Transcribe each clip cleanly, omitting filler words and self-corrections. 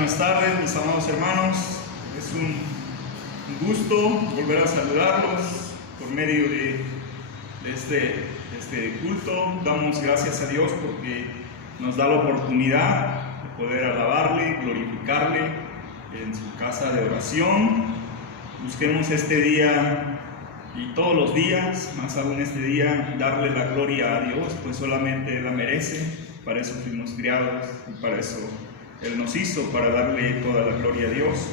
Buenas tardes, mis amados hermanos. Es un gusto volver a saludarlos por medio de este culto. Damos gracias a Dios porque nos da la oportunidad de poder alabarle, glorificarle en su casa de oración. Busquemos este día y todos los días, más aún este día, darle la gloria a Dios, pues solamente Él la merece. Para eso fuimos criados y para eso Él nos hizo, para darle toda la gloria a Dios.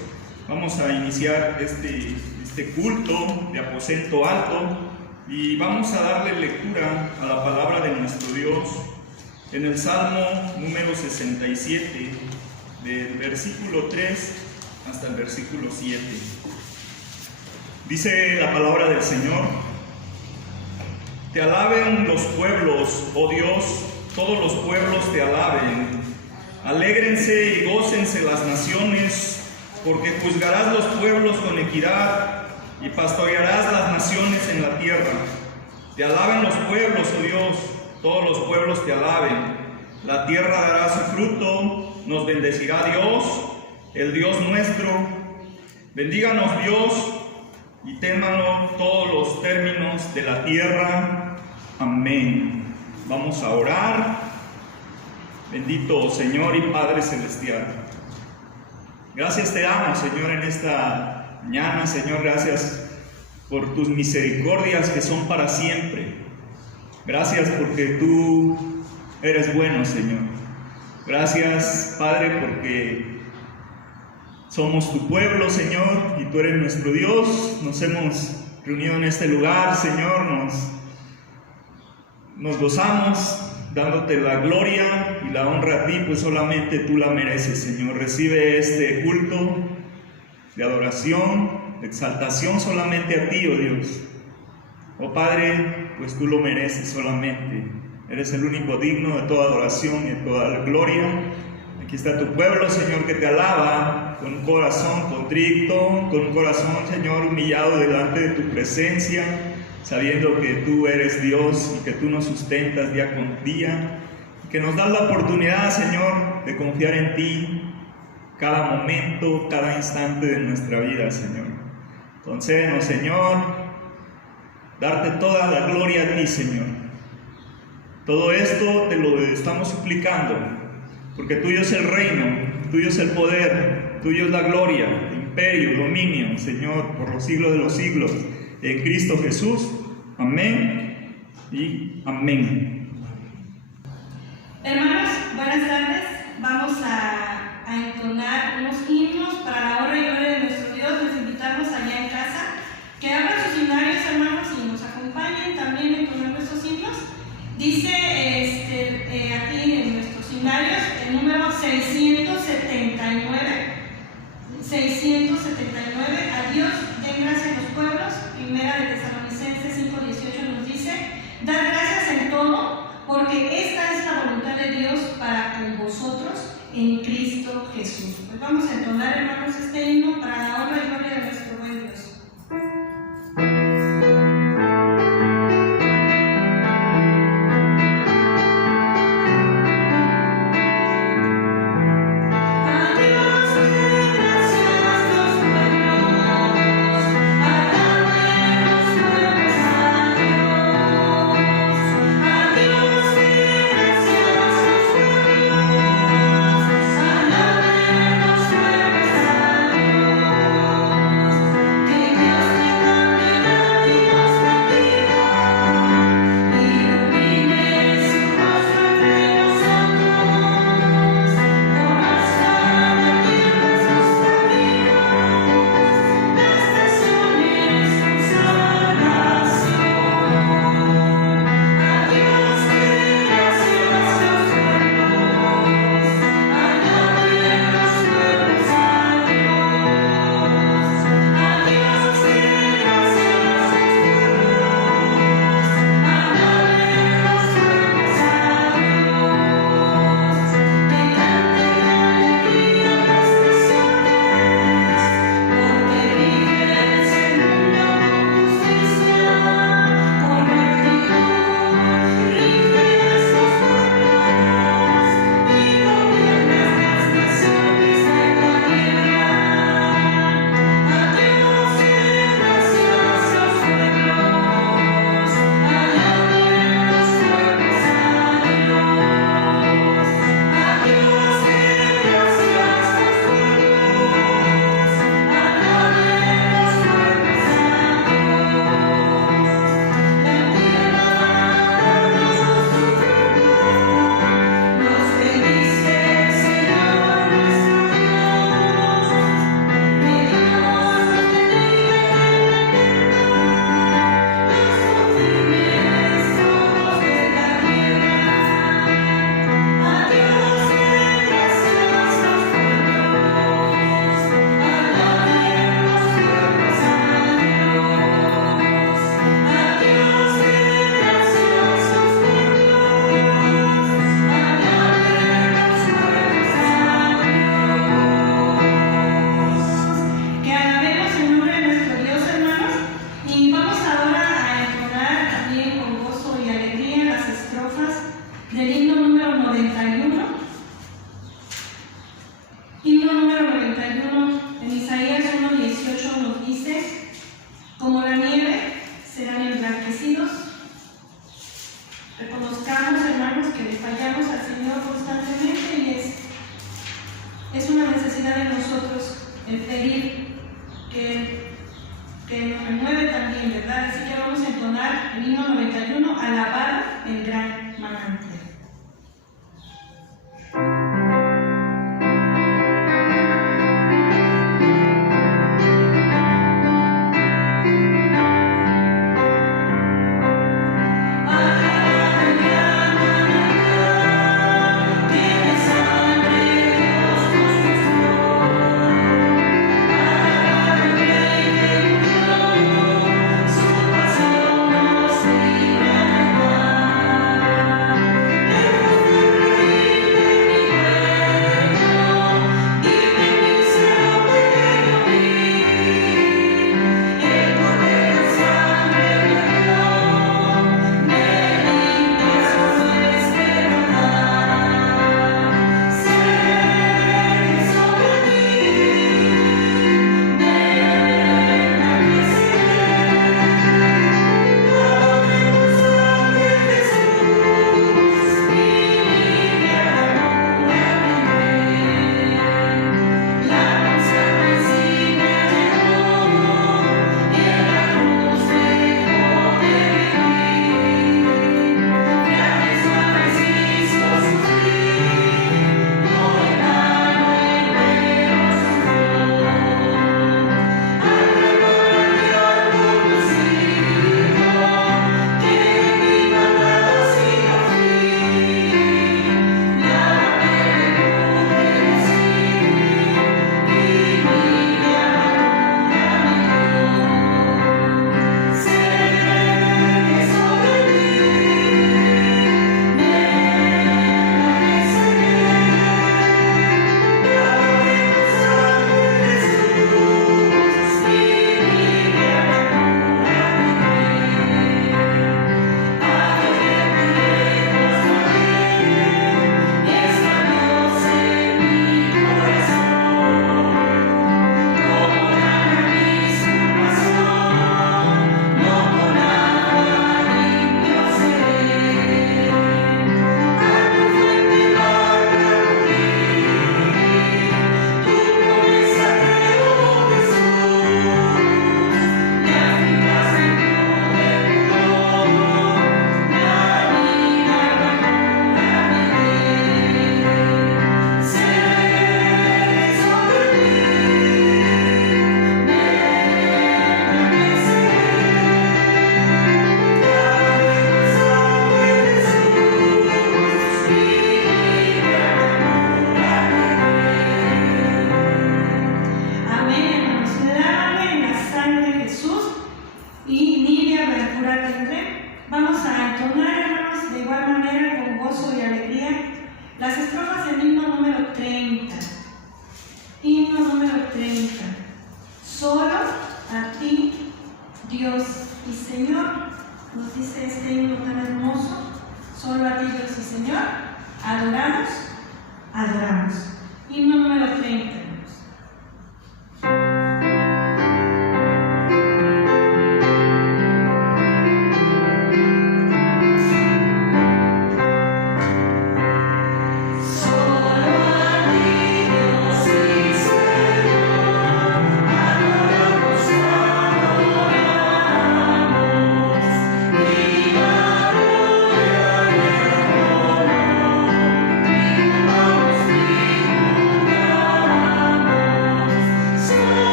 Vamos a iniciar este culto de aposento alto y vamos a darle lectura a la palabra de nuestro Dios en el Salmo número 67, del versículo 3 hasta el versículo 7. Dice la palabra del Señor: Te alaben los pueblos, oh Dios, todos los pueblos te alaben. Alégrense y gócense las naciones, porque juzgarás los pueblos con equidad y pastorearás las naciones en la tierra. Te alaben los pueblos, oh Dios, todos los pueblos te alaben. La tierra dará su fruto, nos bendecirá Dios, el Dios nuestro. Bendíganos Dios y témanlo todos los términos de la tierra. Amén. Vamos a orar. Bendito Señor y Padre Celestial, gracias te damos, Señor, en esta mañana. Señor, gracias por tus misericordias que son para siempre. Gracias porque tú eres bueno, Señor. Gracias, Padre, porque somos tu pueblo, Señor, y tú eres nuestro Dios. Nos hemos reunido en este lugar, Señor, nos gozamos dándote la gloria y la honra a ti, pues solamente tú la mereces, Señor. Recibe este culto de adoración, de exaltación solamente a ti, oh Dios. Oh Padre, pues tú lo mereces solamente. Eres el único digno de toda adoración y de toda la gloria. Aquí está tu pueblo, Señor, que te alaba con un corazón contrito, con un corazón, Señor, humillado delante de tu presencia, sabiendo que tú eres Dios y que tú nos sustentas día con día, y que nos das la oportunidad, Señor, de confiar en ti cada momento, cada instante de nuestra vida, Señor. Concédenos, Señor, darte toda la gloria a ti, Señor. Todo esto te lo estamos suplicando, porque tuyo es el reino, tuyo es el poder, tuyo es la gloria, el imperio, dominio, Señor, por los siglos de los siglos. En Cristo Jesús, amén y amén. Hermanos, buenas tardes. Vamos a entonar unos himnos para la honra y gloria de nuestro Dios. Les invitamos allá en casa que abran sus himnarios, hermanos, y nos acompañen también a entonar nuestros himnos. Dice aquí en nuestros himnarios el número 679. 679, a Dios den gracias a los pueblos. Primera de Tesalonicenses 5:18 nos dice: Dad gracias en todo, porque esta es la voluntad de Dios para con vosotros en Cristo Jesús. Pues vamos a entonar, hermanos, este himno para la honra y gloria de nuestro buen Dios. Dios. del himno número 91. Himno número 91, en Isaías 1:18 nos dice: como la nieve serán emblanquecidos. Reconozcamos, hermanos, que le fallamos al Señor constantemente y es una necesidad de nosotros el pedir que nos renueve también, ¿verdad? Así que vamos a entonar el himno 91, alabar el gran manantial. Vamos a entonar, hermanos, de igual manera, con gozo y alegría, las estrofas del himno número 30. Himno número 30. Solo a ti, Dios y Señor, nos dice este himno tan hermoso. Solo a ti, Dios y Señor, adoramos, adoramos. Himno número 30.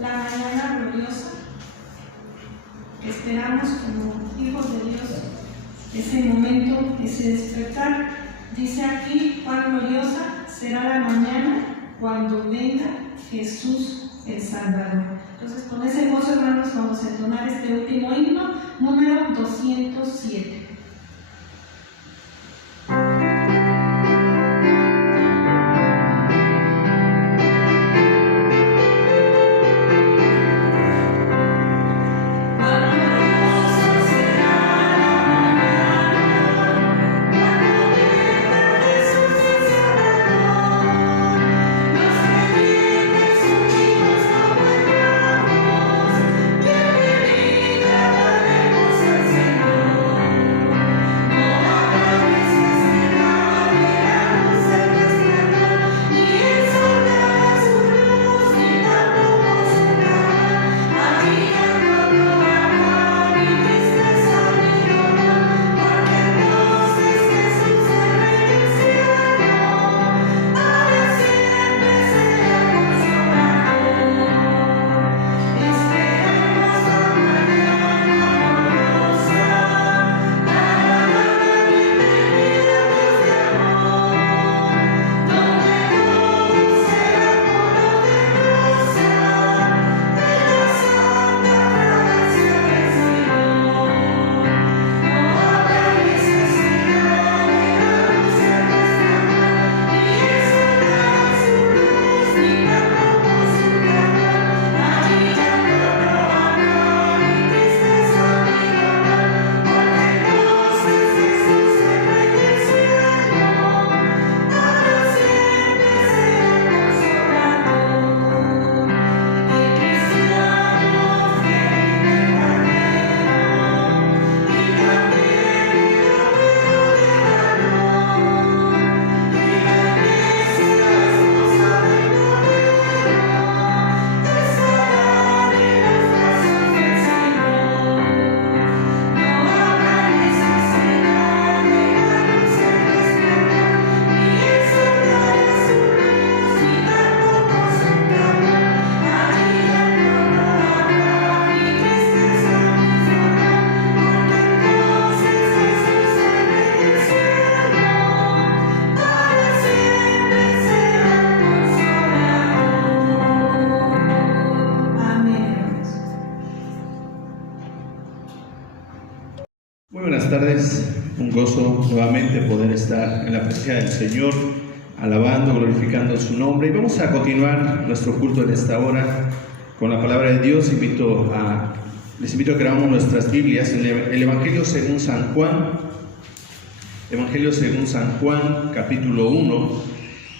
la mañana gloriosa. Esperamos como hijos de Dios ese momento, ese despertar. Dice aquí, cuán gloriosa será la mañana cuando venga Jesús el Salvador. Entonces, con ese gozo, hermanos, vamos a entonar este último himno, número 207. Buenas tardes, un gozo nuevamente poder estar en la presencia del Señor, alabando, glorificando su nombre. Y vamos a continuar nuestro culto en esta hora con la palabra de Dios. Les invito a que abramos nuestras Biblias en el Evangelio según San Juan, capítulo 1.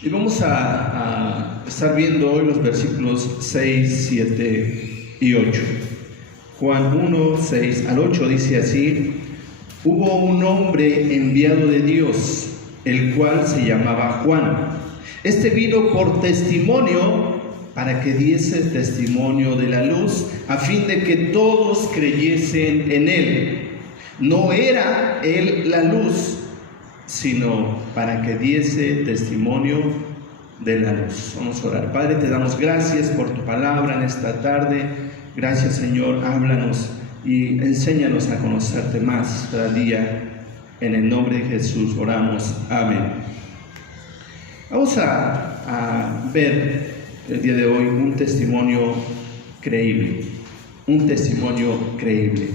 Y vamos a estar viendo hoy los versículos 6, 7 y 8. Juan 1, 6 al 8 dice así: Hubo un hombre enviado de Dios, el cual se llamaba Juan. Este vino por testimonio, para que diese testimonio de la luz, a fin de que todos creyesen en él. No era él la luz, sino para que diese testimonio de la luz. Vamos a orar. Padre, te damos gracias por tu palabra en esta tarde. Gracias, Señor, háblanos y enséñanos a conocerte más cada día. En el nombre de Jesús oramos. Amén. Vamos a ver el día de hoy un testimonio creíble. Un testimonio creíble.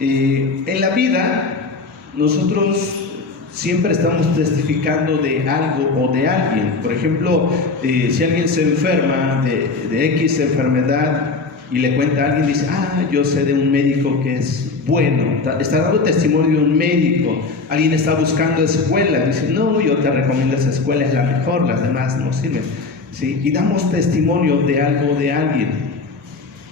En la vida, nosotros siempre estamos testificando de algo o de alguien. Por ejemplo, si alguien se enferma de X enfermedad y le cuenta a alguien, dice: yo sé de un médico que es bueno. Está dando testimonio de un médico. Alguien está buscando escuela, dice: no, yo te recomiendo esa escuela, es la mejor, las demás no sirven. ¿Sí? Y damos testimonio de algo de alguien,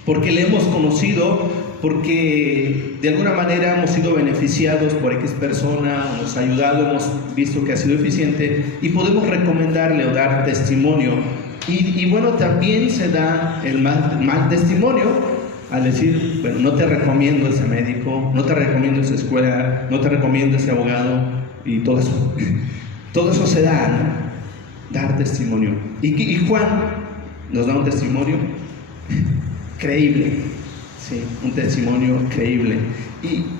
porque le hemos conocido, porque de alguna manera hemos sido beneficiados por X persona, nos ha ayudado, hemos visto que ha sido eficiente y podemos recomendarle o dar testimonio. Y bueno, también se da el mal testimonio al decir: bueno, no te recomiendo ese médico, no te recomiendo esa escuela, no te recomiendo ese abogado, y todo eso. Todo eso se da, ¿no? Dar testimonio. Y Juan nos da un testimonio creíble, sí, un testimonio creíble.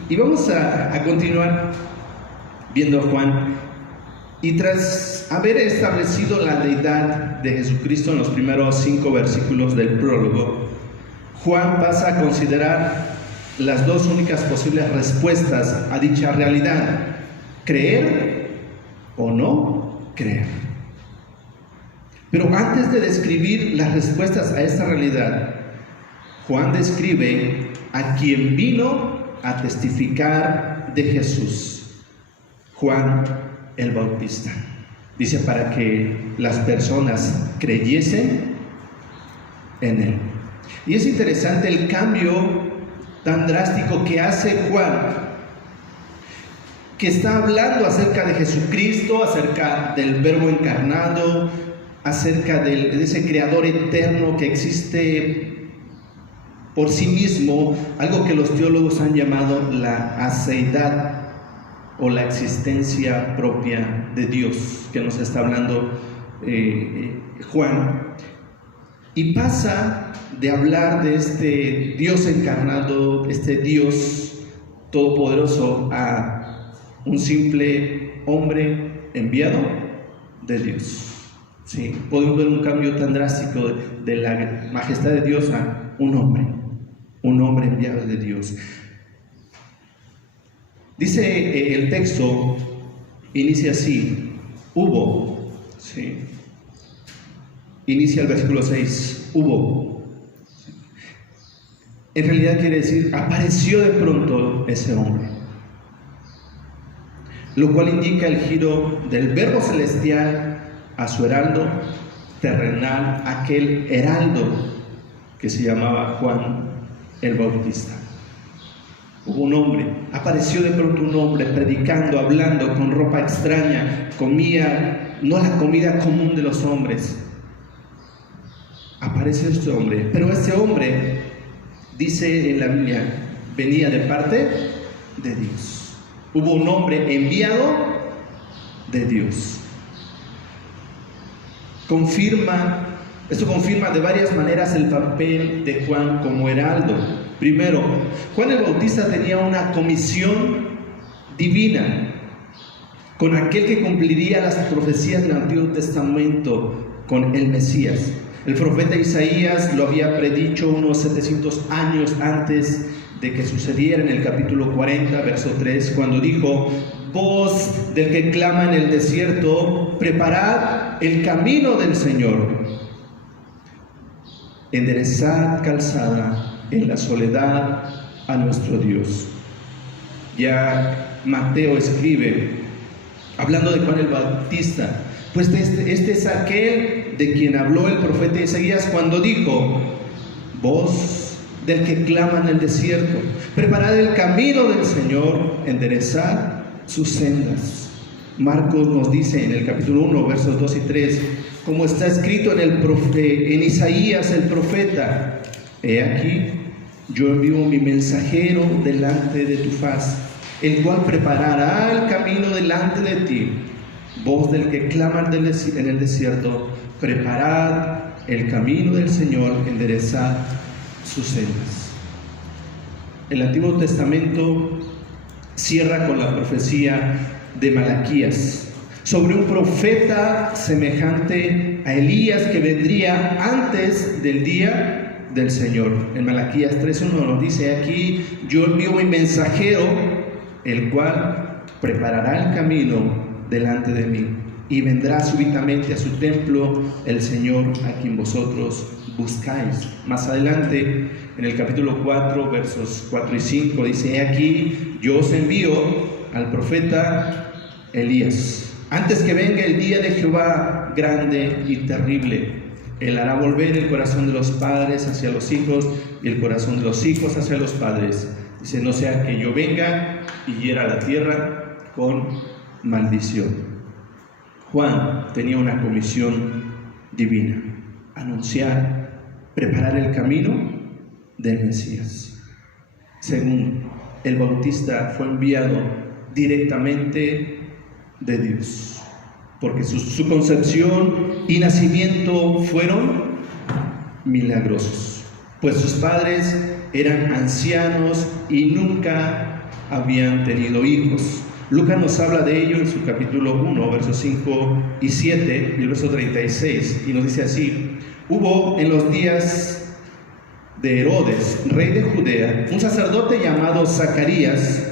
Y vamos a continuar viendo a Juan. Y tras haber establecido la deidad de Jesucristo en los primeros 5 versículos del prólogo, Juan pasa a considerar las dos únicas posibles respuestas a dicha realidad: creer o no creer. Pero antes de describir las respuestas a esta realidad, Juan describe a quien vino a testificar de Jesús: Juan el Bautista. Dice, para que las personas creyesen en él. Y es interesante el cambio tan drástico que hace Juan, que está hablando acerca de Jesucristo, acerca del Verbo encarnado, acerca de ese Creador eterno que existe por sí mismo, algo que los teólogos han llamado la aseidad o la existencia propia de Dios, que nos está hablando Juan. Y pasa de hablar de este Dios encarnado, este Dios todopoderoso, a un simple hombre enviado de Dios. Sí, podemos ver un cambio tan drástico de la majestad de Dios a un hombre enviado de Dios. Dice el texto, inicia así: hubo, ¿sí? Inicia el versículo 6, hubo. En realidad quiere decir, apareció de pronto ese hombre. Lo cual indica el giro del verbo celestial a su heraldo terrenal, aquel heraldo que se llamaba Juan el Bautista. Hubo un hombre, apareció de pronto un hombre predicando, hablando, con ropa extraña, comía no la comida común de los hombres. Aparece este hombre, pero este hombre, dice en la Biblia, venía de parte de Dios. Hubo un hombre enviado de Dios. Esto confirma de varias maneras el papel de Juan como heraldo. Primero, Juan el Bautista tenía una comisión divina con aquel que cumpliría las profecías del Antiguo Testamento, con el Mesías. El profeta Isaías lo había predicho unos 700 años antes de que sucediera, en el capítulo 40, verso 3, cuando dijo: voz del que clama en el desierto, preparad el camino del Señor, enderezad calzada en la soledad a nuestro Dios. Ya Mateo escribe, hablando de Juan el Bautista, pues este es aquel de quien habló el profeta Isaías cuando dijo: voz del que clama en el desierto, preparad el camino del Señor, enderezad sus sendas. Marcos nos dice en el capítulo 1, versos 2 y 3, como está escrito en Isaías el profeta: he aquí, yo envío mi mensajero delante de tu faz, el cual preparará el camino delante de ti. Voz del que clama en el desierto, preparad el camino del Señor, enderezad sus sendas. El Antiguo Testamento cierra con la profecía de Malaquías sobre un profeta semejante a Elías que vendría antes del día del Señor. En Malaquías 3:1 nos dice: aquí yo envío mi mensajero, el cual preparará el camino delante de mí, y vendrá súbitamente a su templo el Señor a quien vosotros buscáis. Más adelante, en el capítulo 4, versos 4 y 5, dice: he aquí, yo os envío al profeta Elías, antes que venga el día de Jehová grande y terrible. Él hará volver el corazón de los padres hacia los hijos y el corazón de los hijos hacia los padres. Dice: no sea que yo venga y hiera la tierra con maldición. Juan tenía una comisión divina: anunciar, preparar el camino del Mesías. Segundo, el Bautista fue enviado directamente de Dios, porque su concepción y nacimiento fueron milagrosos. pues sus padres eran ancianos y nunca habían tenido hijos. Lucas nos habla de ello en su capítulo 1, versos 5 y 7, y el verso 36, y nos dice así: hubo en los días de Herodes, rey de Judea, un sacerdote llamado Zacarías,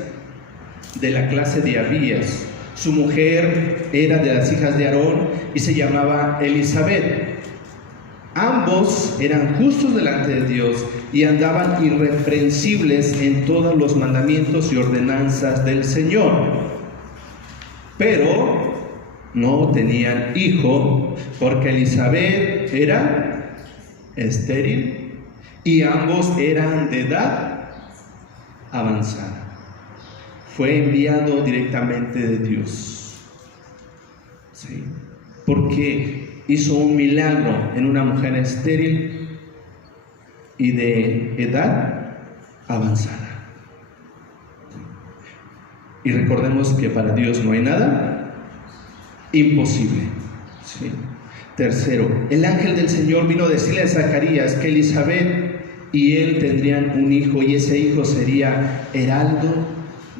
de la clase de Abías. Su mujer era de las hijas de Aarón y se llamaba Elizabeth. Ambos eran justos delante de Dios y andaban irreprensibles en todos los mandamientos y ordenanzas del Señor. Pero no tenían hijo, porque Elizabeth era estéril y ambos eran de edad avanzada. Fue enviado directamente de Dios, ¿sí? Porque hizo un milagro en una mujer estéril y de edad avanzada. Y recordemos que para Dios no hay nada imposible, ¿sí? Tercero, el ángel del Señor vino a decirle a Zacarías que Elizabeth y él tendrían un hijo, y ese hijo sería heraldo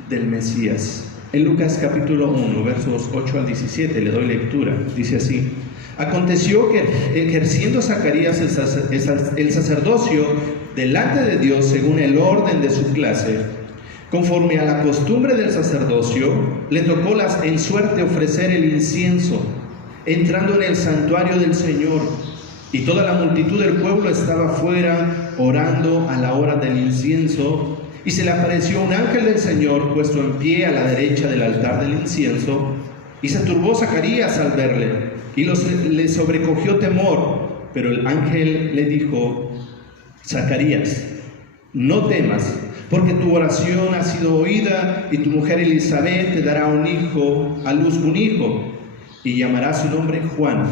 del Mesías. En Lucas capítulo 1, versos 8 al 17, le doy lectura, dice así: aconteció que ejerciendo Zacarías el sacerdocio delante de Dios según el orden de su clase, conforme a la costumbre del sacerdocio, le tocó en suerte ofrecer el incienso, entrando en el santuario del Señor, y toda la multitud del pueblo estaba fuera orando a la hora del incienso. Y se le apareció un ángel del Señor puesto en pie a la derecha del altar del incienso, y se turbó Zacarías al verle, y le sobrecogió temor. Pero el ángel le dijo: Zacarías, no temas, porque tu oración ha sido oída, y tu mujer Elizabeth te dará a luz un hijo, y llamarás su nombre Juan.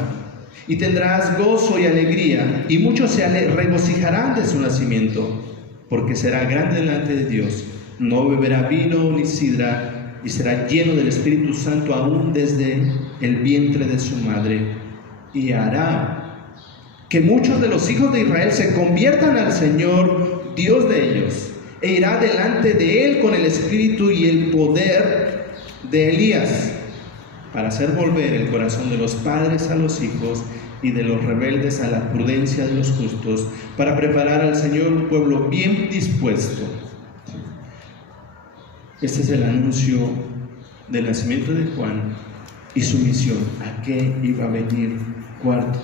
Y tendrás gozo y alegría, y muchos se regocijarán de su nacimiento, porque será grande delante de Dios. No beberá vino ni sidra, y será lleno del Espíritu Santo aún desde el vientre de su madre. Y hará que muchos de los hijos de Israel se conviertan al Señor, Dios de ellos, e irá delante de él con el espíritu y el poder de Elías, para hacer volver el corazón de los padres a los hijos y de los rebeldes a la prudencia de los justos, para preparar al Señor un pueblo bien dispuesto. Este es el anuncio del nacimiento de Juan y su misión, a qué iba a venir. Cuarto,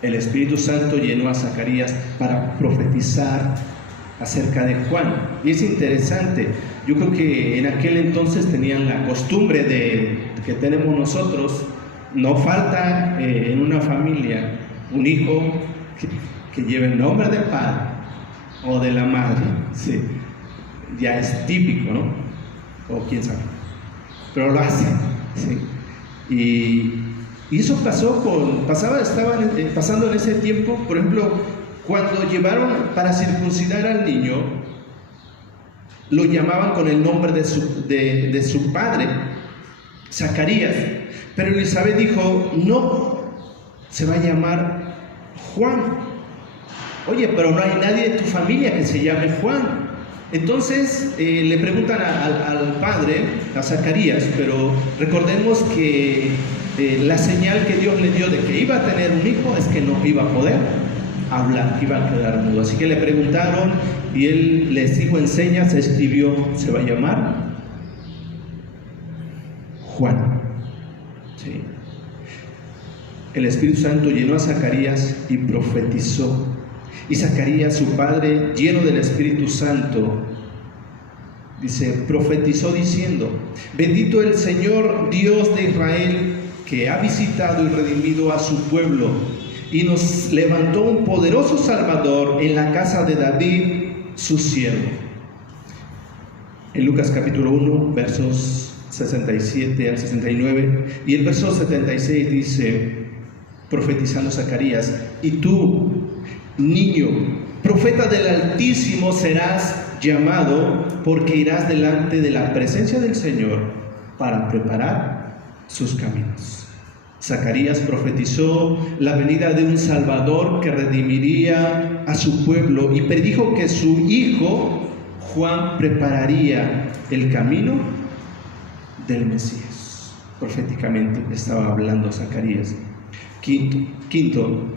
el Espíritu Santo llenó a Zacarías para profetizar acerca de Juan. Y es interesante, yo creo que en aquel entonces tenían la costumbre que tenemos nosotros. No falta en una familia un hijo que lleve el nombre del padre o de la madre, sí. Ya es típico, ¿no? O quién sabe, pero lo hacen, ¿sí? Y eso estaba pasando en ese tiempo. Por ejemplo, cuando llevaron para circuncidar al niño, lo llamaban con el nombre de su padre, Zacarías. Pero Elizabeth dijo: no, se va a llamar Juan. Oye, pero no hay nadie de tu familia que se llame Juan. Entonces le preguntan al padre, a Zacarías, pero recordemos que la señal que Dios le dio de que iba a tener un hijo es que no iba a poder hablar, que iba a quedar mudo. Así que le preguntaron y él les dijo en señas, escribió: se va a llamar Juan. Sí. El Espíritu Santo llenó a Zacarías y profetizó. Y Zacarías, su padre, lleno del Espíritu Santo, dice, profetizó diciendo: bendito el Señor Dios de Israel, que ha visitado y redimido a su pueblo, y nos levantó un poderoso Salvador en la casa de David, su siervo. En Lucas capítulo 1, versos 67 al 69, y el verso 76 dice, profetizando Zacarías: y tú, niño, profeta del Altísimo serás llamado, porque irás delante de la presencia del Señor para preparar sus caminos. Zacarías profetizó la venida de un Salvador que redimiría a su pueblo y predijo que su hijo Juan prepararía el camino del Mesías. Proféticamente estaba hablando Zacarías. Quinto,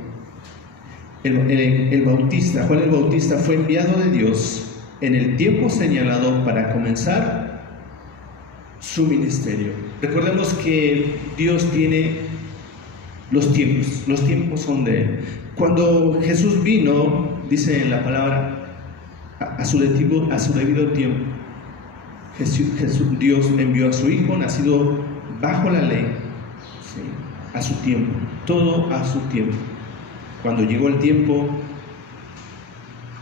el Bautista, Juan el Bautista fue enviado de Dios en el tiempo señalado para comenzar su ministerio. Recordemos que Dios tiene los tiempos son de Él. Cuando Jesús vino, dice en la palabra, a su debido tiempo, Dios envió a su Hijo, nacido bajo la ley, ¿sí? A su tiempo, todo a su tiempo. Cuando llegó el tiempo,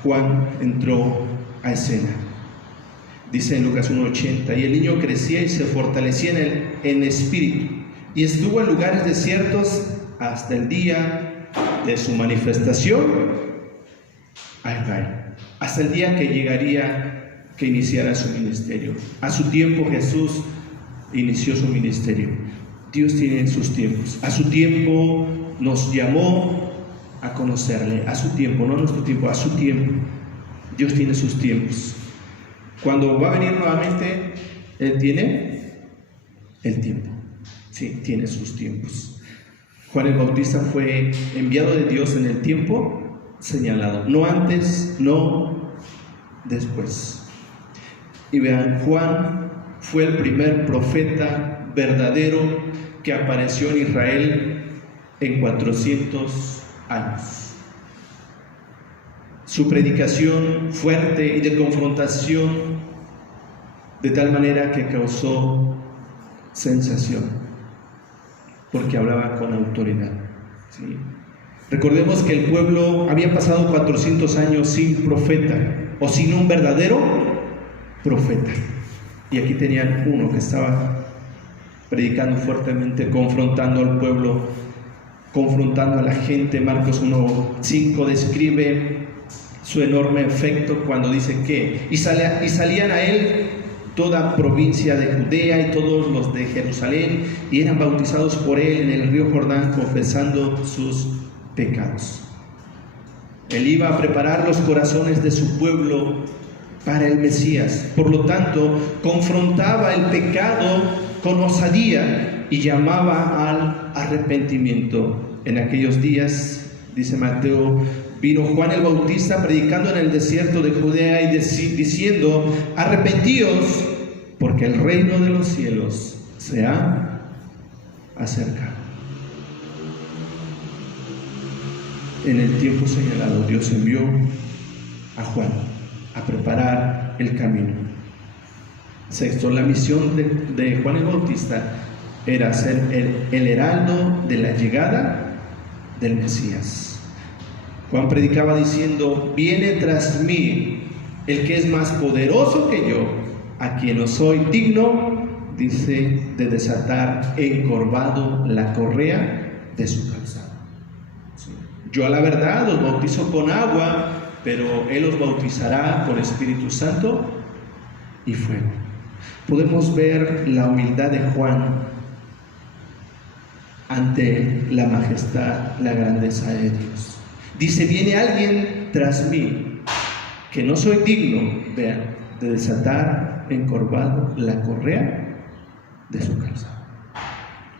Juan entró a escena. Dice en Lucas 1:80, y el niño crecía y se fortalecía en espíritu, y estuvo en lugares desiertos hasta el día de su manifestación a Israel, hasta el día que iniciara su ministerio. A su tiempo Jesús inició su ministerio. Dios tiene sus tiempos. A su tiempo nos llamó a conocerle. A su tiempo, no a nuestro tiempo, a su tiempo. Dios tiene sus tiempos. Cuando va a venir nuevamente, Él tiene el tiempo. Sí, tiene sus tiempos. Juan el Bautista fue enviado de Dios en el tiempo señalado. No antes, no después. Y vean, Juan fue el primer profeta verdadero que apareció en Israel en 400 años. Su predicación fuerte y de confrontación, de tal manera que causó sensación, porque hablaba con autoridad, ¿sí? Recordemos que el pueblo había pasado 400 años sin profeta, o sin un verdadero profeta. Y aquí tenían uno que estaba predicando fuertemente, confrontando al pueblo, confrontando a la gente. Marcos 1:5 describe su enorme efecto cuando dice que y salían a él toda provincia de Judea y todos los de Jerusalén, y eran bautizados por él en el río Jordán, confesando sus pecados. Él iba a preparar los corazones de su pueblo para el Mesías. Por lo tanto, confrontaba el pecado con osadía y llamaba al arrepentimiento. En aquellos días, dice Mateo, vino Juan el Bautista predicando en el desierto de Judea y diciendo: arrepentíos, porque el reino de los cielos se ha acercado. En el tiempo señalado, Dios envió a Juan a preparar el camino. Sexto, la misión de Juan el Bautista era ser el heraldo de la llegada del Mesías. Juan predicaba diciendo: viene tras mí el que es más poderoso que yo, a quien no soy digno, dice, de desatar encorvado la correa de su calzado. ¿Sí? Yo a la verdad os bautizo con agua, pero Él os bautizará con Espíritu Santo y fuego. Podemos ver la humildad de Juan ante la majestad, la grandeza de Dios. Dice: viene alguien tras mí, que no soy digno, vean, de desatar encorvado la correa de su calzado.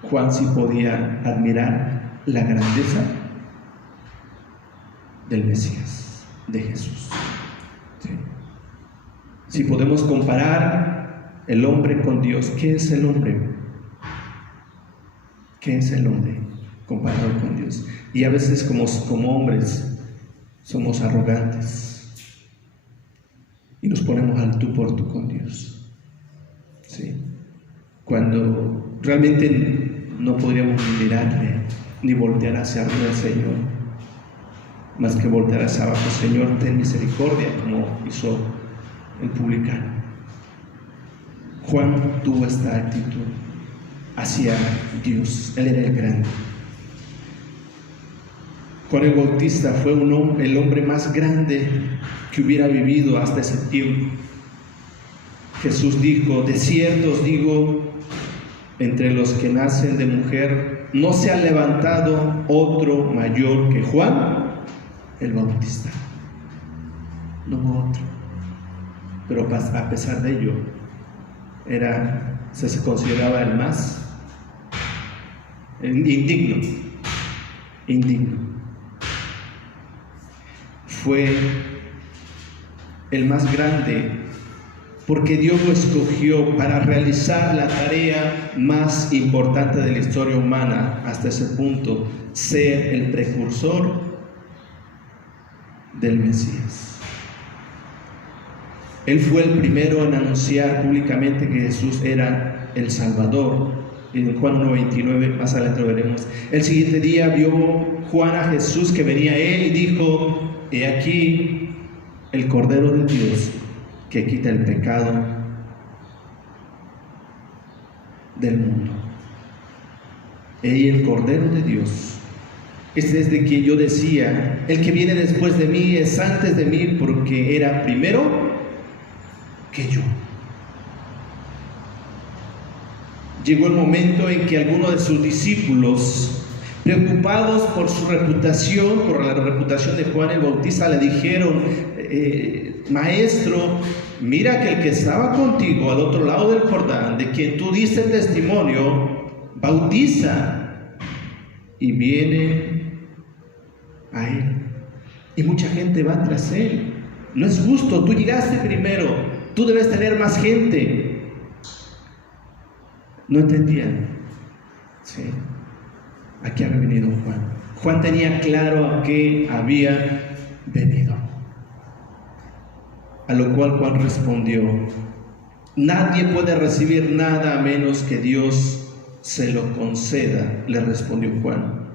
Juan sí podía admirar la grandeza del Mesías, de Jesús. ¿Sí? Si podemos comparar el hombre con Dios, ¿qué es el hombre? ¿Qué es el hombre comparado con Dios? Y a veces como hombres somos arrogantes y nos ponemos al tú por tú con Dios. ¿Sí? Cuando realmente no podríamos ni mirarle ni voltear hacia arriba al Señor, más que voltear hacia abajo: Señor, ten misericordia, como hizo el publicano. Juan tuvo esta actitud hacia Dios. Él era el grande. Juan el Bautista fue el hombre más grande que hubiera vivido hasta ese tiempo. Jesús dijo: de cierto os digo, entre los que nacen de mujer no se ha levantado otro mayor que Juan el Bautista. No hubo otro. Pero a pesar de ello, se consideraba el más indigno. Fue el más grande porque Dios lo escogió para realizar la tarea más importante de la historia humana hasta ese punto, ser el precursor del Mesías. Él fue el primero en anunciar públicamente que Jesús era el Salvador. En Juan 1:29, más adelante lo veremos. El siguiente día vio Juan a Jesús que venía a él y dijo: he aquí el Cordero de Dios que quita el pecado del mundo. El Cordero de Dios. Este es de quien yo decía: el que viene después de mí es antes de mí, porque era primero que yo. Llegó el momento en que algunos de sus discípulos, preocupados por su reputación, por la reputación de Juan el Bautista, le dijeron: maestro, mira que el que estaba contigo al otro lado del Jordán, de quien tú diste testimonio, bautiza y viene a él, y mucha gente va tras él. No es justo, tú llegaste primero, tú debes tener más gente. No entendían. Sí. Aquí había venido Juan. Juan tenía claro a qué había venido. A lo cual Juan respondió: nadie puede recibir nada a menos que Dios se lo conceda. Le respondió Juan: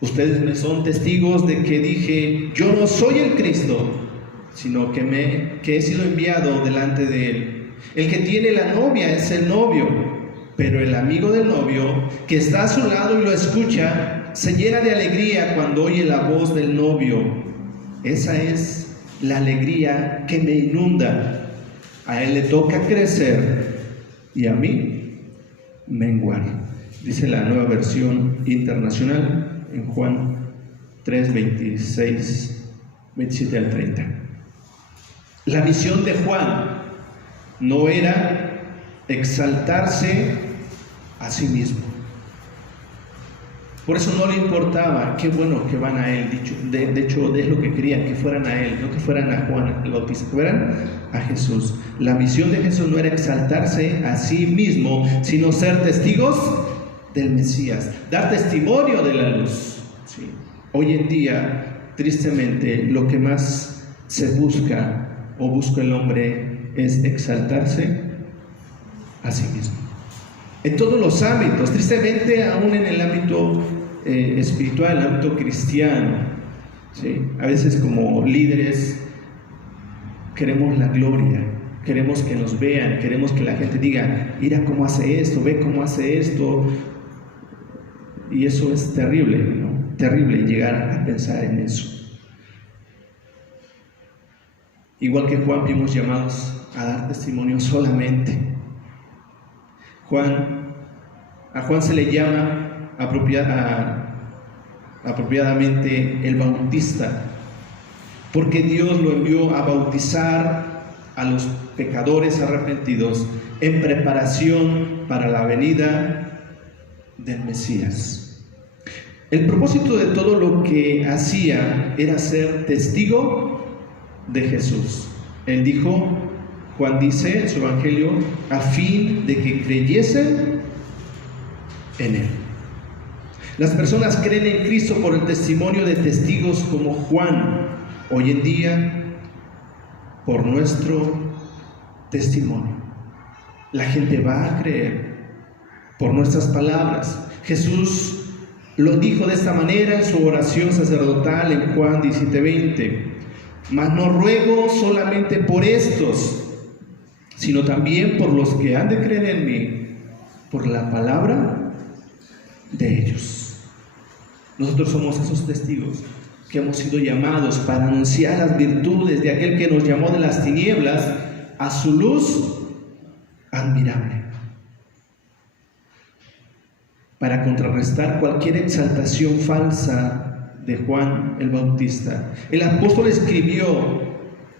ustedes me son testigos de que dije: yo no soy el Cristo, sino que he sido enviado delante de él. El que tiene la novia es el novio, pero el amigo del novio, que está a su lado y lo escucha, se llena de alegría cuando oye la voz del novio. Esa es la alegría que me inunda. A él le toca crecer y a mí menguar. Dice la Nueva Versión Internacional en Juan 3, 26, 27 al 30. La misión de Juan no era exaltarse a sí mismo. Por eso no le importaba. Qué bueno que van a él. De hecho, es lo que querían, que fueran a él, no que fueran a Juan el Bautista, que fueran a Jesús. La misión de Jesús no era exaltarse a sí mismo, sino ser testigos del Mesías, dar testimonio de la luz. Sí. Hoy en día, tristemente, lo que más se busca o busca el hombre es exaltarse a sí mismo. En todos los ámbitos, tristemente, aún en el ámbito espiritual, el ámbito cristiano, ¿sí? A veces como líderes queremos la gloria, queremos que nos vean, queremos que la gente diga: mira cómo hace esto, ve cómo hace esto. Y eso es terrible, ¿no? Terrible llegar a pensar en eso. Igual que Juan, fuimos llamados a dar testimonio solamente. A Juan se le llama apropiadamente el Bautista, porque Dios lo envió a bautizar a los pecadores arrepentidos en preparación para la venida del Mesías. El propósito de todo lo que hacía era ser testigo de Jesús. Él dijo, Juan dice en su evangelio, a fin de que creyesen en él. Las personas creen en Cristo por el testimonio de testigos como Juan. Hoy en día, por nuestro testimonio, la gente va a creer por nuestras palabras. Jesús lo dijo de esta manera en su oración sacerdotal en Juan 17:20. Mas no ruego solamente por estos, sino también por los que han de creer en mí, por la palabra de ellos. Nosotros somos esos testigos que hemos sido llamados para anunciar las virtudes de aquel que nos llamó de las tinieblas a su luz admirable. para contrarrestar cualquier exaltación falsa de Juan el Bautista. El apóstol escribió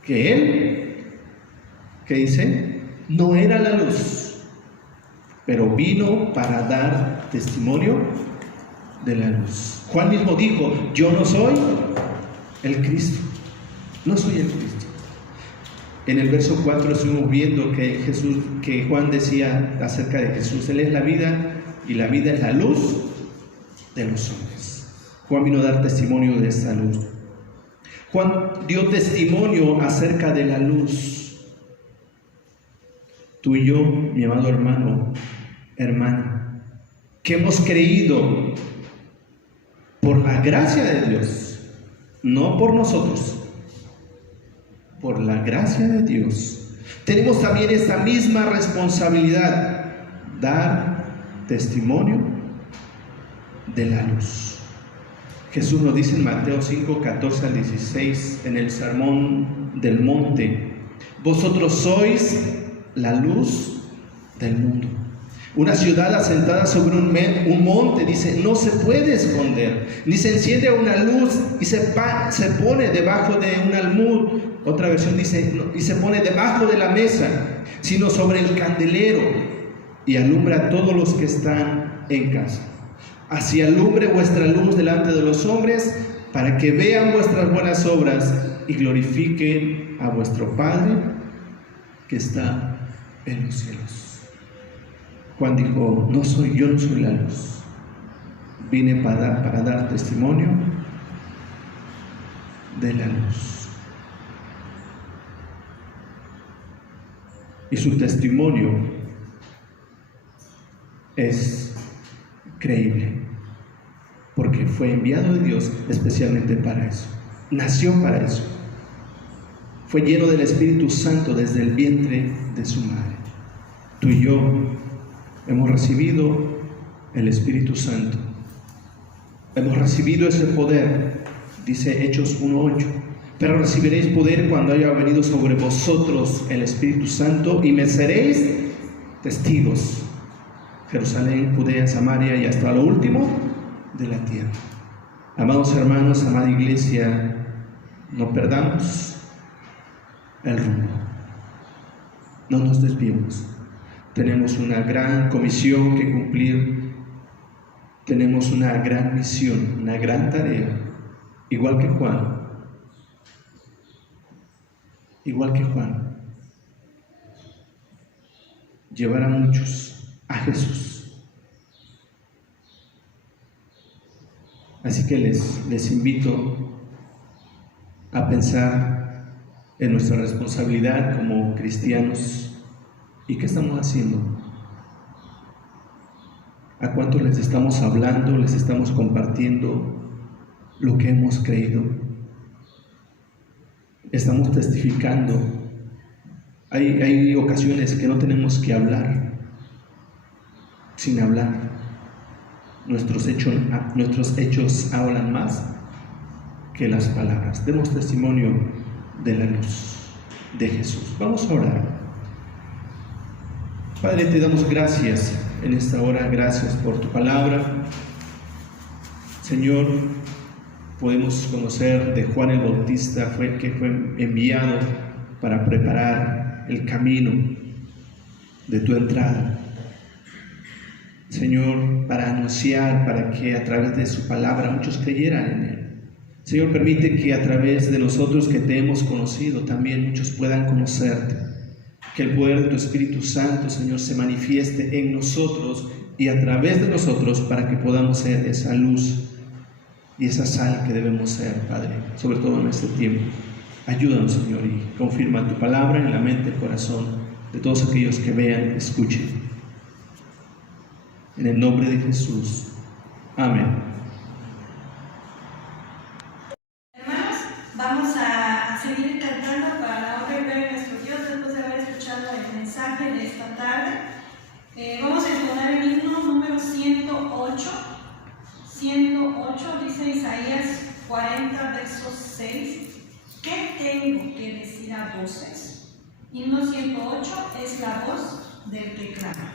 que él, ¿qué dice? No era la luz, pero vino para dar testimonio de la luz. Juan mismo dijo: yo no soy el Cristo, no soy el Cristo. En el verso 4 estuvimos viendo que Juan decía acerca de Jesús: Él es la vida y la vida es la luz de los hombres. Juan vino a dar testimonio de esta luz. Juan dio testimonio acerca de la luz. Tú y yo, mi amado hermano, hermana, que hemos creído por la gracia de Dios, no por nosotros, por la gracia de Dios, tenemos también esta misma responsabilidad: dar testimonio de la luz. Jesús nos dice en Mateo 5, 14 al 16, en el Sermón del Monte: vosotros sois la luz del mundo. Una ciudad asentada sobre un monte, dice, no se puede esconder, ni se enciende una luz y se pone debajo de un almud. Otra versión dice, y se pone debajo de la mesa, sino sobre el candelero, y alumbra a todos los que están en casa. Así alumbre vuestra luz delante de los hombres, para que vean vuestras buenas obras y glorifiquen a vuestro Padre que está en los cielos. Juan dijo: yo no soy la luz, vine para dar testimonio de la luz. Y su testimonio es creíble, porque fue enviado de Dios especialmente para eso. Nació para eso. Fue lleno del Espíritu Santo desde el vientre de su madre. Tú y yo hemos recibido el Espíritu Santo. Hemos recibido ese poder, dice Hechos 1:8. Pero recibiréis poder cuando haya venido sobre vosotros el Espíritu Santo, y me seréis testigos. Jerusalén, Judea, Samaria y hasta lo último de la tierra. Amados hermanos, amada iglesia, no perdamos el rumbo. No nos desviemos. Tenemos una gran comisión que cumplir. Tenemos una gran misión, una gran tarea. Igual que Juan. Llevar a muchos a Jesús. Así que les invito a pensar en nuestra responsabilidad como cristianos y qué estamos haciendo. ¿A cuántos les estamos hablando, les estamos compartiendo lo que hemos creído? Estamos testificando. Hay ocasiones que no tenemos que hablar, sin hablar. Nuestros hechos hablan más que las palabras. Demos testimonio de la luz de Jesús. Vamos a orar. Padre, te damos gracias en esta hora. Gracias por tu palabra. Señor, podemos conocer de Juan el Bautista, que fue enviado para preparar el camino de tu entrada. Señor, para anunciar, para que a través de su palabra muchos creyeran en él. Señor, permite que a través de nosotros que te hemos conocido, también muchos puedan conocerte. Que el poder de tu Espíritu Santo, Señor, se manifieste en nosotros y a través de nosotros, para que podamos ser esa luz y esa sal que debemos ser, Padre, sobre todo en este tiempo. Ayúdanos, Señor, y confirma tu palabra en la mente y corazón de todos aquellos que vean, escuchen. En el nombre de Jesús. Amén. Hermanos, vamos a seguir cantando para la honra y gloria de nuestro Dios después de haber escuchado el mensaje de esta tarde. Vamos a entonar el himno número 108. 108 dice Isaías 40, verso 6. ¿Qué tengo que decir a voces? Himno 108 es la voz del que clama.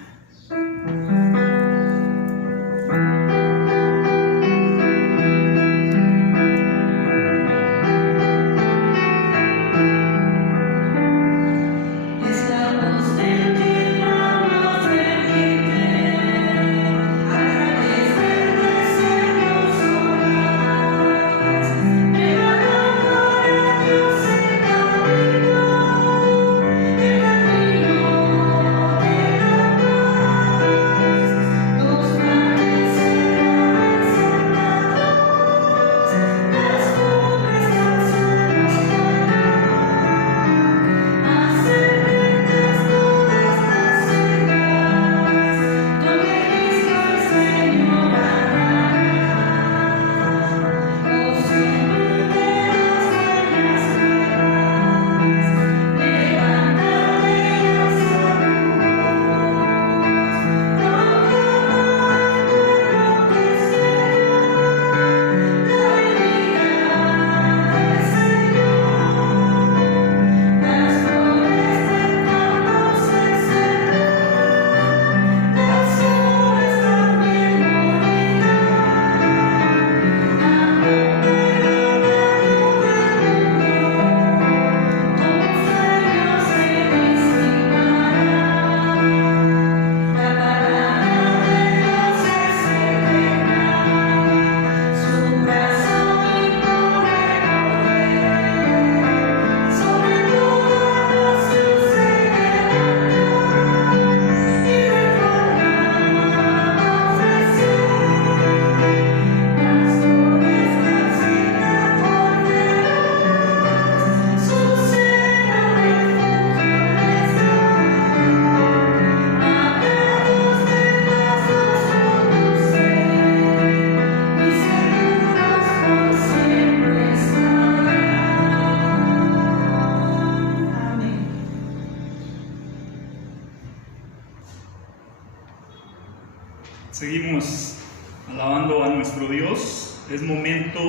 Dios, es momento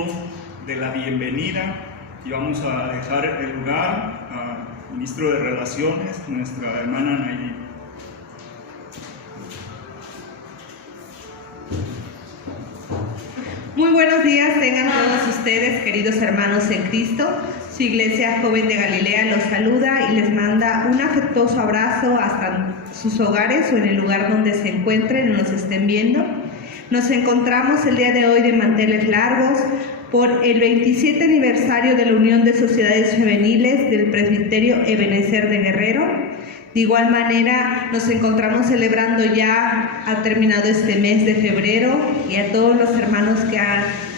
de la bienvenida y vamos a dejar el lugar al ministro de Relaciones, nuestra hermana Nayib. Muy buenos días tengan todos ustedes, queridos hermanos en Cristo. Su Iglesia Joven de Galilea los saluda y les manda un afectuoso abrazo hasta sus hogares o en el lugar donde se encuentren o nos estén viendo. Nos encontramos el día de hoy de manteles largos por el 27 aniversario de la Unión de Sociedades Femeniles del Presbiterio Ebenezer de Guerrero. De igual manera, nos encontramos celebrando ya, ha terminado este mes de febrero, y a todos los hermanos que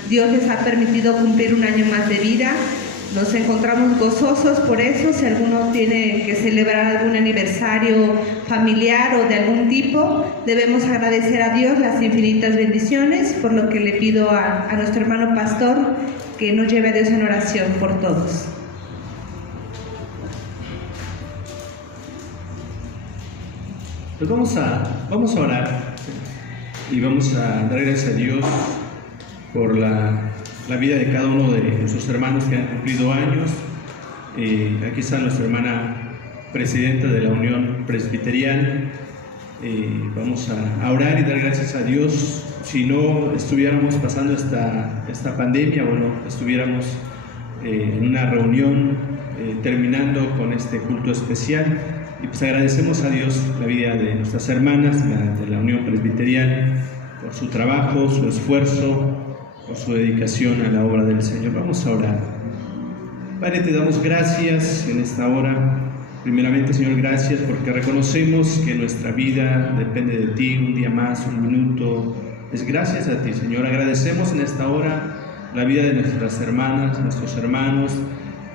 Dios les ha permitido cumplir un año más de vida. Nos encontramos gozosos por eso. Si alguno tiene que celebrar algún aniversario familiar o de algún tipo, debemos agradecer a Dios las infinitas bendiciones, por lo que le pido a nuestro hermano pastor que nos lleve a Dios en oración por todos. Pues vamos a orar y vamos a dar gracias a Dios por la vida de cada uno de nuestros hermanos que han cumplido años. Aquí está nuestra hermana presidenta de la Unión Presbiteriana. Vamos a orar y dar gracias a Dios. Si no estuviéramos pasando esta pandemia, o no estuviéramos en una reunión terminando con este culto especial. Y pues agradecemos a Dios la vida de nuestras hermanas de la Unión Presbiteriana por su trabajo, su esfuerzo, por su dedicación a la obra del Señor. Vamos a orar. Padre, te damos gracias en esta hora. Primeramente, Señor, gracias porque reconocemos que nuestra vida depende de ti, un día más, un minuto. Es gracias a ti, Señor. Agradecemos en esta hora la vida de nuestras hermanas, nuestros hermanos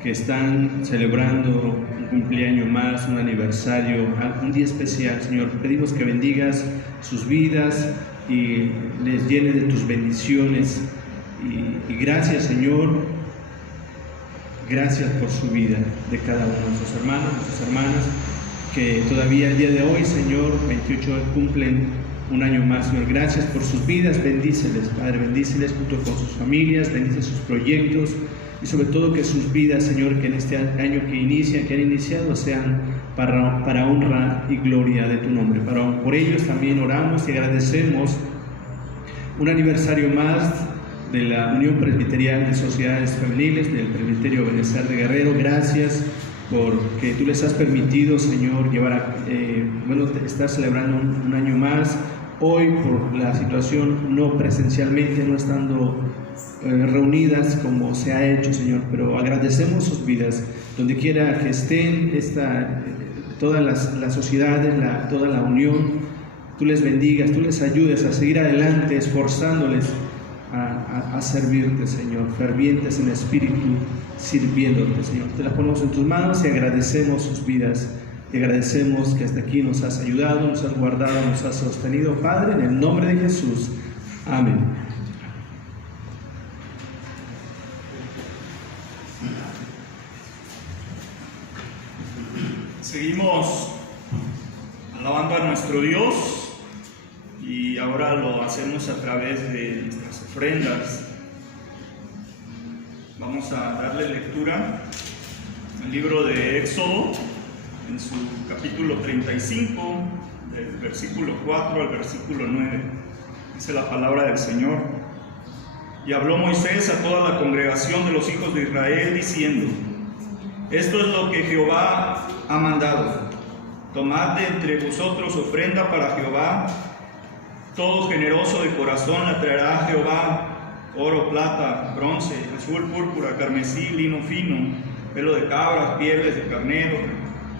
que están celebrando un cumpleaños más, un aniversario, un día especial, Señor. Pedimos que bendigas sus vidas y les llene de tus bendiciones. Y gracias, Señor, gracias por su vida de cada uno de nuestros hermanos, nuestras hermanas, que todavía el día de hoy, Señor, 28 cumplen un año más, Señor. Gracias por sus vidas, bendíceles, Padre, bendíceles junto con sus familias, bendice sus proyectos y sobre todo que sus vidas, Señor, que en este año que han iniciado, sean para honra y gloria de tu nombre. Por ellos también oramos y agradecemos un aniversario más de la Unión Presbiteriana de Sociedades Femeniles del Presbiterio Ebenezer de Guerrero. Gracias porque tú les has permitido, Señor, estar celebrando un año más. Hoy, por la situación, no presencialmente, no estando reunidas como se ha hecho, Señor, pero agradecemos sus vidas, donde quiera que estén, todas las sociedades, toda la unión. Tú les bendigas, tú les ayudes a seguir adelante, esforzándoles a servirte, Señor, fervientes en espíritu, sirviéndote, Señor. Te las ponemos en tus manos y agradecemos sus vidas. Y agradecemos que hasta aquí nos has ayudado, nos has guardado, nos has sostenido, Padre, en el nombre de Jesús. Amén. Seguimos alabando a nuestro Dios y ahora lo hacemos a través de nuestras ofrendas. Vamos a darle lectura al libro de Éxodo, en su capítulo 35, del versículo 4 al versículo 9. Dice la palabra del Señor: Y habló Moisés a toda la congregación de los hijos de Israel, diciendo: Esto es lo que Jehová ha mandado. Tomad de entre vosotros ofrenda para Jehová. Todo generoso de corazón la traerá a Jehová: oro, plata, bronce, azul, púrpura, carmesí, lino fino, pelo de cabras, pieles de carnero,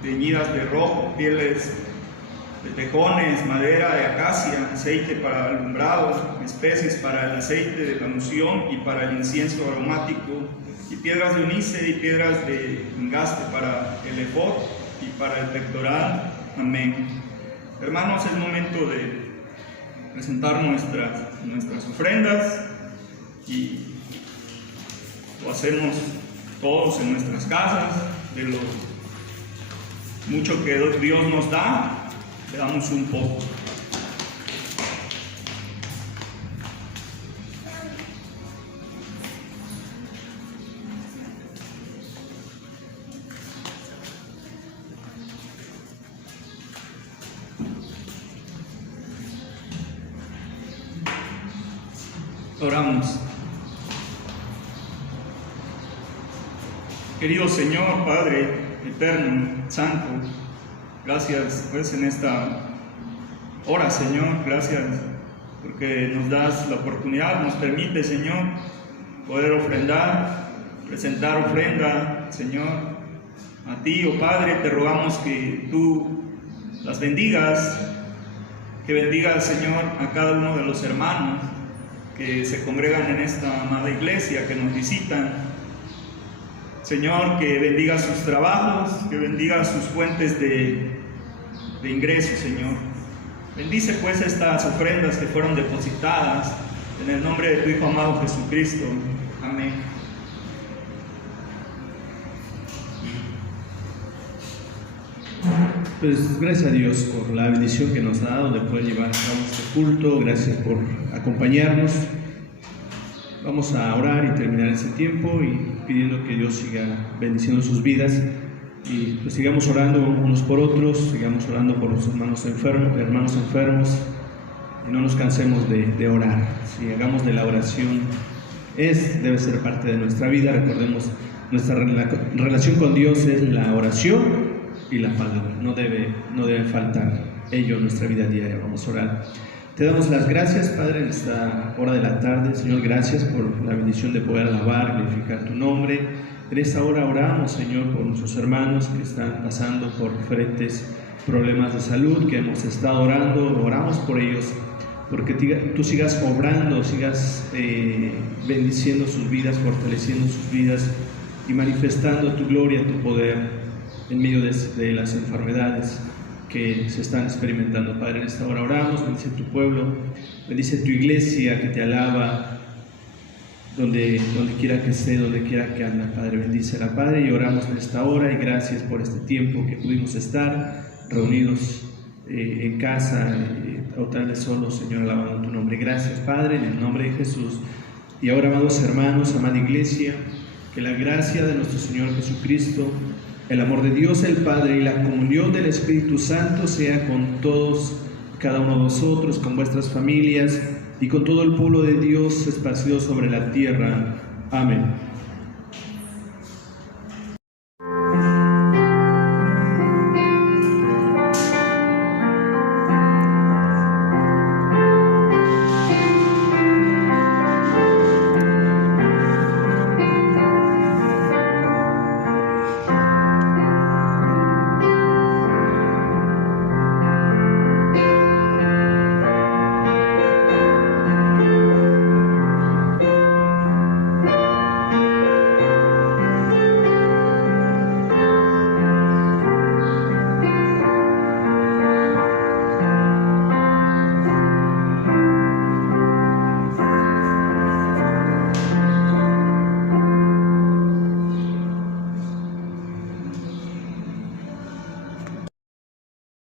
teñidas de rojo, pieles de tejones, madera de acacia, aceite para alumbrado, especies para el aceite de la unción y para el incienso aromático, y piedras de ónice y piedras de engaste para el efod y para el pectoral. Amén. Hermanos, es momento de presentar nuestras ofrendas, y lo hacemos todos en nuestras casas. De lo mucho que Dios nos da, le damos un poco. Oramos. Querido Señor, Padre eterno, santo, gracias pues en esta hora, Señor, gracias porque nos das la oportunidad, nos permite, Señor, poder ofrendar, presentar ofrenda, Señor, a ti, oh Padre. Te rogamos que tú las bendigas, que bendigas, Señor, a cada uno de los hermanos que se congregan en esta amada iglesia, que nos visitan. Señor, que bendiga sus trabajos, que bendiga sus fuentes de ingresos, Señor. Bendice pues estas ofrendas que fueron depositadas en el nombre de tu Hijo amado Jesucristo. Amén. Pues gracias a Dios por la bendición que nos ha dado de poder llevar a cabo este culto. Gracias por acompañarnos. Vamos a orar y terminar este tiempo y pidiendo que Dios siga bendiciendo sus vidas y pues sigamos orando unos por otros, sigamos orando por los hermanos enfermos y no nos cansemos de orar. Si hagamos de la oración, debe ser parte de nuestra vida. Recordemos, nuestra relación con Dios es la oración y la palabra, no debe faltar ello en nuestra vida diaria. Vamos a orar. Te damos las gracias, Padre, en esta hora de la tarde. Señor, gracias por la bendición de poder alabar, glorificar tu nombre. En esta hora oramos, Señor, por nuestros hermanos que están pasando por diferentes problemas de salud, que hemos estado orando. Oramos por ellos, porque tú sigas obrando, sigas bendiciendo sus vidas, fortaleciendo sus vidas y manifestando tu gloria, tu poder en medio de las enfermedades que se están experimentando. Padre, en esta hora oramos, bendice tu pueblo, bendice tu iglesia que te alaba donde quiera que esté, donde quiera que anda. Padre, bendícela, Padre, y oramos en esta hora y gracias por este tiempo que pudimos estar reunidos en casa o tal vez solos, Señor, alabando tu nombre. Gracias, Padre, en el nombre de Jesús. Y ahora, amados hermanos, amada iglesia, que la gracia de nuestro Señor Jesucristo, el amor de Dios el Padre y la comunión del Espíritu Santo sea con todos, cada uno de vosotros, con vuestras familias y con todo el pueblo de Dios esparcido sobre la tierra. Amén.